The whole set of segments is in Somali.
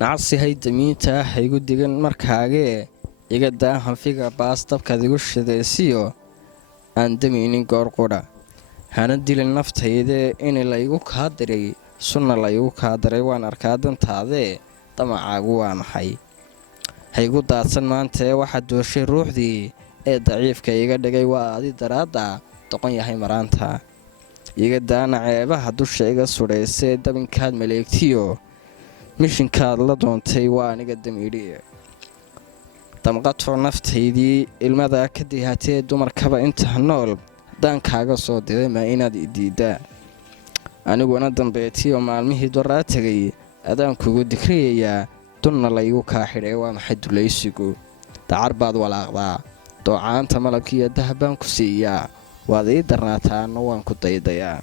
nacsi hay damiinta haygu digan markaagee iga daa hanfiga baas dabkaad igu shidaysiyo aan damaynin goor qudha hana dilin naftaydee in laygu kaa diray sunna laygu kaa daray waan arkaa dantaadee damacaagu waa maxay haygu daadsan maantaee waxaad dooshay ruuxdii ee daciifka iga dhigay waa adi daraadda doqon yahay maraanta iga daana ceebaha dusha iga sudhaysee dabinkaad maleegtiyo mishinkaad la doontay waa aniga damiidhiye damqatoo naftaydii ilmadaa ka dihatee dumarkaba intaa nool haddaan kaaga soo diday maa inaad idiiddaa aniguna dambeetiyo maalmihii doraa tegay adaan kugu digriyayaa dunna laygu kaa xidhay waa maxay dulaysigu dacar baad walaaqdaa doocaanta malabkiiyo dahab baan ku siiyaa waad ii darnaataana waan ku daydayaa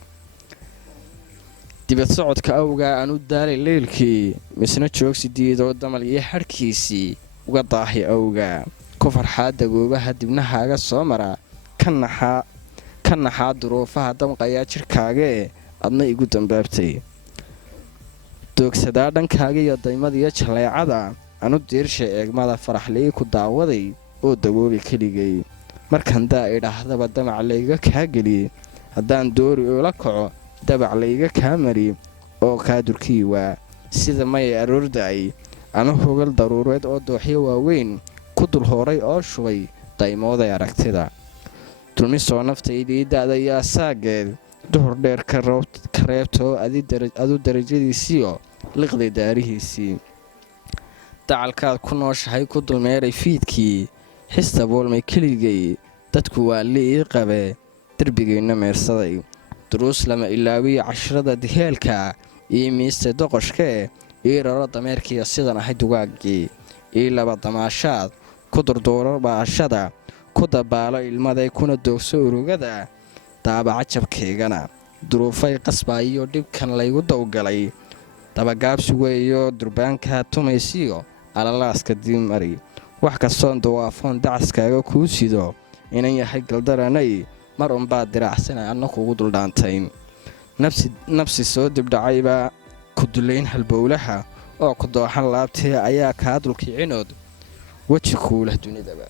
dibad socodka awgaa aan u daalay leylkii misna joogsi diidoo damal iyo hadhkiisii uga daahi awgaa ku farxaa dagoobaha dibnahaaga soo mara ka naxaa duruufaha damqayaa jidhkaagee adna igu dambaabtay doogsadaa dhankaaga iyo daymadiyo jalleecada anu diirsha eegmada faraxlii ku daawaday oo dagoobi keligay markan daa idhaahdaba damac layga kaa geli haddaan doori ula kaco dabac layga kaa mari oo kaa durkii waa sida may aroorda-ay ama hogal daruureed oo dooxyo waaweyn ku dul hooray oo shubay daymooday aragtida dulmisoo naftaydii da'dayaa saageed duhur dheer ka reebtoo adu darajadiisiyo liqday daarihiisii dacalkaad ku nooshahay ku dulmeeray fiidkii xista boolmay keligay dadku waa li'ii qabee derbigayna meersaday duruus lama ilaawiyo cashrada diheelka ii miistay doqoshkee ii raro dameerkiiyo sidan ahay dugaaggii ii laba damaashaad ku durduuro baashada ku dabaalo ilmaday kuna doogso urugada daabaca jabkaygana duruufay qasbaayiyo dhibkan laygu dawgalay dabagaabsi weeyo durbaankaa tumaysiyo alalaaska diimari wax kastoon dawaafoon dacaskaaga kuu sido inan yahay galdaranay mar unbaad diraacsanay adna kuugu duldhaantayn nabsi soo dibdhacaybaa ku dulayn halbowlaha oo ku dooxan laabtee ayaa kaa dulkicinood weji kuulah dunidaba